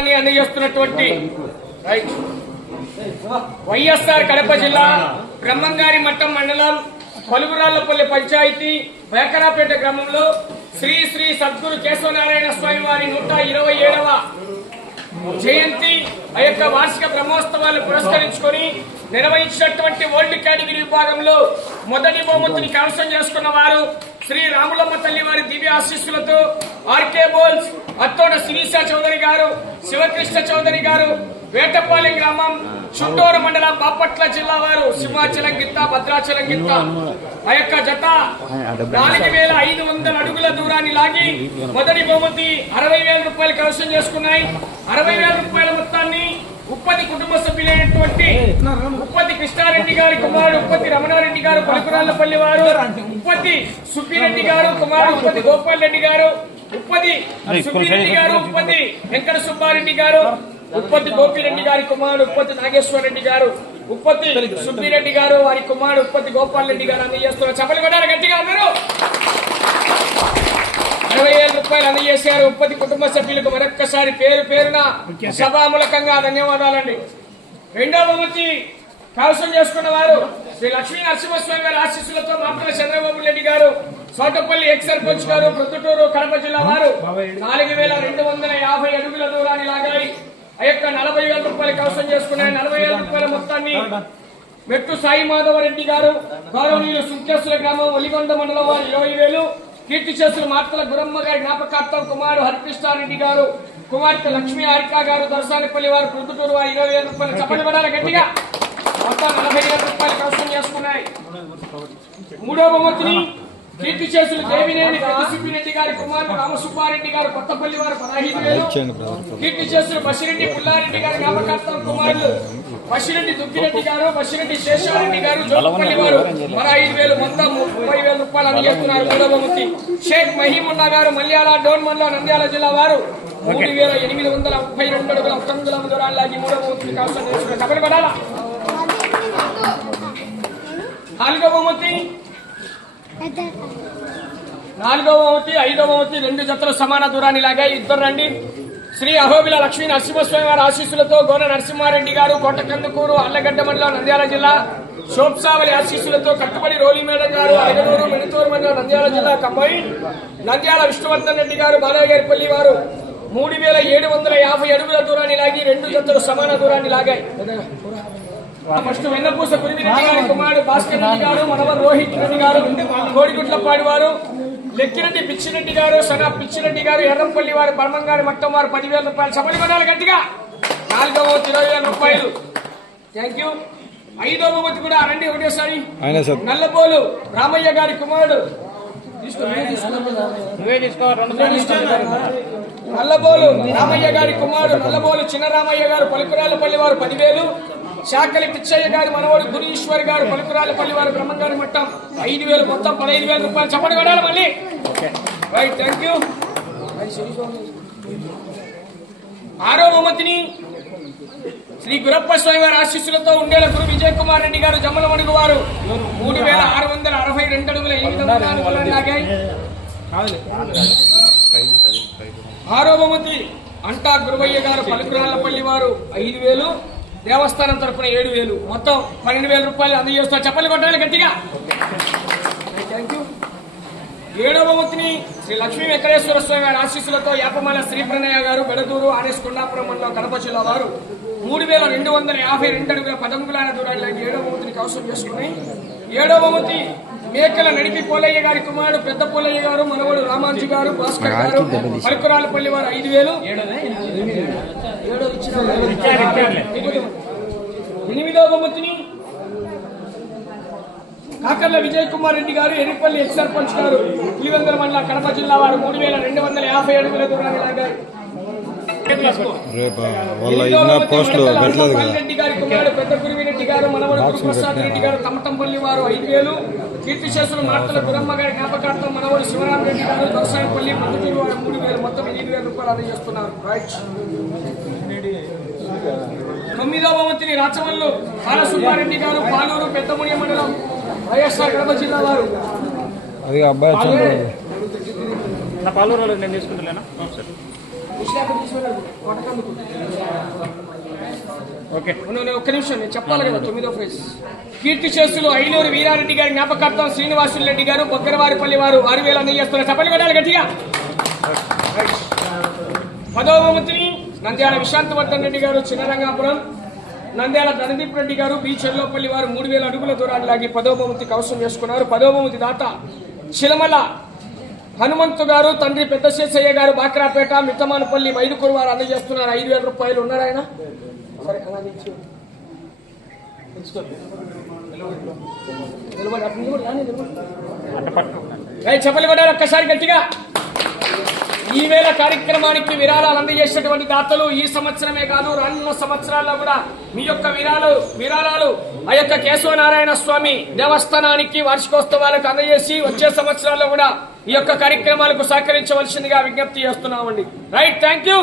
మొత్తాన్ని అందజేస్తున్నటువంటి వైఎస్ఆర్ కడప జిల్లా బ్రహ్మంగారి మట్టం మండలం పలుగురాళ్లపల్లి పంచాయతీ వేకరాపేట గ్రామంలో శ్రీ శ్రీ సద్గురు కేశవనారాయణ స్వామి వారి 127వ జయంతి ఆ యొక్క వార్షిక బ్రహ్మోత్సవాలను పురస్కరించుకొని నిర్వహించినటువంటి ఓల్డ్ కేటగిరీ విభాగంలో మొదటి బహుమతిని కైవసం చేసుకున్న వారు శ్రీ రాములమ్మ తల్లి వారి దివ్య ఆశీస్సులతో ఆర్కే బోల్స్ అత్తోట శిరీష చౌదరి గారు, శివకృష్ణ చౌదరి గారు, వేటపాలెం గ్రామం, చుట్టూరు మండలం, బాపట్ల జిల్లా వారు సింహాచలం గిత్త, భద్రాచలం గిత్త ఆ యొక్క జత 4500 అడుగుల దూరాన్ని లాగి మొదటి బహుమతి 60,000 రూపాయలు కైవసం చేసుకున్నాయి. 60,000 రూపాయల మొత్తాన్ని ఉప్పతి కుటుంబ సభ్యులైనటువంటి ఉప్పతి కృష్ణారెడ్డి గారి కుమారుడు ఉప్పతి రమణారెడ్డి గారు పలుకురాళ్లపల్లి వారు, ఉప్పతి సుబ్బిరెడ్డి గారు కుమారుడు ఉప్పతి గోపాల్ రెడ్డి గారు, ఉప్పతి సుబ్బిరెడ్డి గారు, ఉప్పతి వెంకట సుబ్బారెడ్డి గారు, ఉప్పతి గోపిరెడ్డి గారి కుమారుడు ఉప్పతి నాగేశ్వర రెడ్డి గారు, ఉప్పతి సుబ్బిరెడ్డి గారు వారి కుమారుడు ఉప్పతి గోపాల్ రెడ్డి గారు అందజేస్తున్నారు. చెప్పలు కొట్టారు గట్టిగా అందరూ. 60,000 రూపాయలు అందజేశారు. ఉప్పతి కుటుంబ సభ్యులకు మరొక్కసారి పేరు పేరున సభామూలకంగా ధన్యవాదాలండి. రెండవ బహుమతి కైవసం చేసుకున్న వారు శ్రీ లక్ష్మీ నరసింహస్వామి గారి ఆశీస్సులతో మాపల చంద్రబాబు రెడ్డి గారు, సోటపల్లి ఎక్స్ సర్పంచ్ గారు, ప్రొద్దుటూరు కడప జిల్లా వారు 4,250 అడుగుల దూరాన్ని లాగాయి. ఆ యొక్క 40,000 రూపాయలు కైవసం చేసుకున్నాయి. 40,000 రూపాయల మొత్తాన్ని మెట్టు సాయి మాధవరెడ్డి గారు, గౌరవనీయులు సుంకేశ్వర గ్రామం ఒలిగొండ మండలం వారు 20,000, కీర్తి చేసులు మార్తల గురమ్మ గారి జ్ఞాపకార్థం కుమారుడు హరికృష్ణారెడ్డి గారు, కుమార్తె లక్ష్మీ హారిక గారు, దర్శనపల్లి వారు, ప్రొద్దుటూరు వారు 20,000 రూపాయలు చప్పట్లు పడాలి గట్టిగా. మొత్తం 40,000 రూపాయలు కైవసం చేసుకున్నాయి. మూడో బహుమతిని కీర్తి చేసులు దేవినేని పెద్దసిప్పిరెడ్డి గారి కుమారుడు రామసుబ్బారెడ్డి గారు, కొత్తపల్లి వారు 15,000, కీర్తి చేసులు బసిరెడ్డి పుల్లారెడ్డి గారి జ్ఞాపకార్థం కుమారుడు బసిరెడ్డి దుగ్గిరెడ్డి గారు, బసిరెడ్డి శేషారెడ్డి గారు, జోపల్లి వారు 15,000, మొత్తం 30,000 రూపాయలు అందజేస్తున్నారు. మూడో బహుమతి షేక్ మహీమున్నా గారు, మల్యాల డోన్ మండలం, నంద్యాల జిల్లా వారు 3,832 అడుగుల 9 దూరాలు లాగి మూడో బహుమతిని కైవసం చేసుకున్నారు. కబడి పడాలా. నాలుగో బహుమతి, ఐదో బహుమతి 2 జతలు సమాన దూరాన్ని లాగాయి. ఇద్దరు రండి. శ్రీ అహోబిల లక్ష్మీ నరసింహస్వామి వారి ఆశీస్సులతో గోన నరసింహారెడ్డి గారు, కోటకందుకూరు, అల్లగడ్డ మండలం, నంద్యాల జిల్లా, శోప్సావలి ఆశీస్సులతో కట్టుబడి రోలి మేడం గారు, అరగనూరు, మెణితూరు మండలం, నంద్యాల జిల్లా, కంబై నంద్యాల విష్ణువర్ధన్ రెడ్డి గారు, బాలయ్యగారిపల్లి వారు 3,750 అడుగుల దూరాన్ని లాగి 2 జతలు సమాన దూరాన్ని లాగాయి. ఫస్ట్ వెన్నపూస గురివిరెడ్డి గారి కుమారుడు భాస్కర్ రెడ్డి గారు, మనవరు రోహిత్ రెడ్డి గారు, కోడిగుట్లపాడి వారు, లెక్కిరెడ్డి పిచ్చిరెడ్డి గారు, సనా పిచ్చిరెడ్డి గారు, ఎర్రంపల్లి వారు, బర్మంగారి మట్టం వారు 10,000 రూపాయలు సభలు కొనాలి గట్టిగా. నాలుగవ 20,000 రూపాయలు. Thank you. ఐదో బహుమతి కూడా రండి ఒకటేసారి. నల్లబోలు రామయ్య గారి కుమారుడు నల్లబోలు రామయ్య గారి కుమారుడు నల్లబోలు చిన్నరామయ్య గారు, పలుకురాలపల్లి వారు 10,000, శాకలి పిచ్చయ్య గారి మనవడు గురీశ్వర్ గారు, పలుకురాలపల్లి వారు, బ్రహ్మంగారి మట్టం 5,000, మొత్తం 15,000 రూపాయలు చప్పటి కొడాలి మళ్ళీ. Right, thank you. ఆరో బహుమతిని శ్రీ గురప్ప స్వామి వారి ఆశీస్సులతో ఉండేల గురు విజయ్ కుమార్ రెడ్డి గారు, జమ్మలమణుగు వారు 3,662 అడుగుల 8 లాగాయి. ఆరో బహుమతి అంటా గురువయ్య గారు, పలుకురాళ్లపల్లి వారు 5,000, దేవస్థానం తరఫున 7,000, మొత్తం 12,000 రూపాయలు అందజేస్తారు. చప్పలు కొట్టాలి గట్టిగా. Thank you. ఏడవ బహుమతిని శ్రీ లక్ష్మీ వెంకటేశ్వర స్వామి వారి ఆశీస్సులతో యాపమాల శ్రీ ప్రణయ గారు, బెడదూరు, ఆర్ఎస్ కొండాపురం మండలం, కడప జిల్లా వారు 3,252 అడుగుల 10 అంగుళాల దూరాన్ని లాగి 7వ బహుమతిని కైవసం చేసుకుని, 7వ బహుమతి మేకల నడిపి పోలయ్య గారి కుమారుడు పెద్ద పోలయ్య గారు, మనవడు రామాంజీ గారు, భాస్కర్ గారు, పలుకురాలపల్లి వారు 5,000. 8వ బహుమతిని కాకర్ల విజయ్ కుమార్ రెడ్డి గారు, ఎరిపల్లి ఎక్స్ సర్పంచ్ గారు, పులివెందుల మండలం, కడప జిల్లా వారు 3,250 అడుగుల దూరాన్ని లాగారు. రెడ్డి గారి కుమారుడు పెద్ద గురివిరెడ్డి గారు, మనవడు గురుప్రసాద్ రెడ్డి గారు, తమటంపల్లి వారు 5,000, కీర్తి చేసులు మార్తల గురమ్మ గారి జ్ఞాపకార్థం మనవడు శివరాం రెడ్డి గారు, దర్శనపల్లి, ప్రొద్దుటూరు వారు 3,000, మొత్తం 8,000 రూపాయలు అందజేస్తున్నారు. రైట్. 9వ బహుమతిని రాచవల్లు బాలసుబ్బారెడ్డి గారు, పాలూరు, పెద్దముడి మండలం, వైఎస్ఆర్ కడప జిల్లా వారు ఓకే ఒక్క నిమిషం నేను చెప్పాలి కదా. 9వ ప్రైజ్ కీర్తి చేస్తులు ఐలూరు వీరారెడ్డి గారి జ్ఞాపకార్థం శ్రీనివాసులు రెడ్డి గారు బొగ్గరవారిపల్లి వారు 6,000 అందజేస్తున్నారు. చెప్పలు కొట్టాలి గట్టిగా. 10వ బహుమతిని నంద్యాల విశాంతవర్ధన్ రెడ్డి గారు చిన్నరంగాపురం, నంద్యాల ధనదీప్ రెడ్డి గారు బి చెల్లోపల్లి వారు 3,000 అడుగుల దూరాన్ని లాగి 10వ బహుమతి కవసం చేసుకున్నారు. 10వ బహుమతి దాత చిలమల హనుమంతు గారు, తండ్రి పెద్ద శేషయ్య గారు బాక్రాపేట మిట్టమానపల్లి వైదుకూరు వారు అందజేస్తున్నారు. 5,000 రూపాయలు. ఉన్నారు ఆయన? చెప్పలు కూడా ఒక్కసారి గట్టిగా. ఈ వేళ కార్యక్రమానికి విరాళాలు అందజేసినటువంటి దాతలు ఈ సంవత్సరమే కాదు రానున్న సంవత్సరాల్లో కూడా మీ యొక్క విరాళాలు ఆ యొక్క కేశవనారాయణ స్వామి దేవస్థానానికి వార్షికోత్సవాలకు అందజేసి వచ్చే సంవత్సరాల్లో కూడా ఈ యొక్క కార్యక్రమాలకు సహకరించవలసిందిగా విజ్ఞప్తి చేస్తున్నామండి. Right, thank you.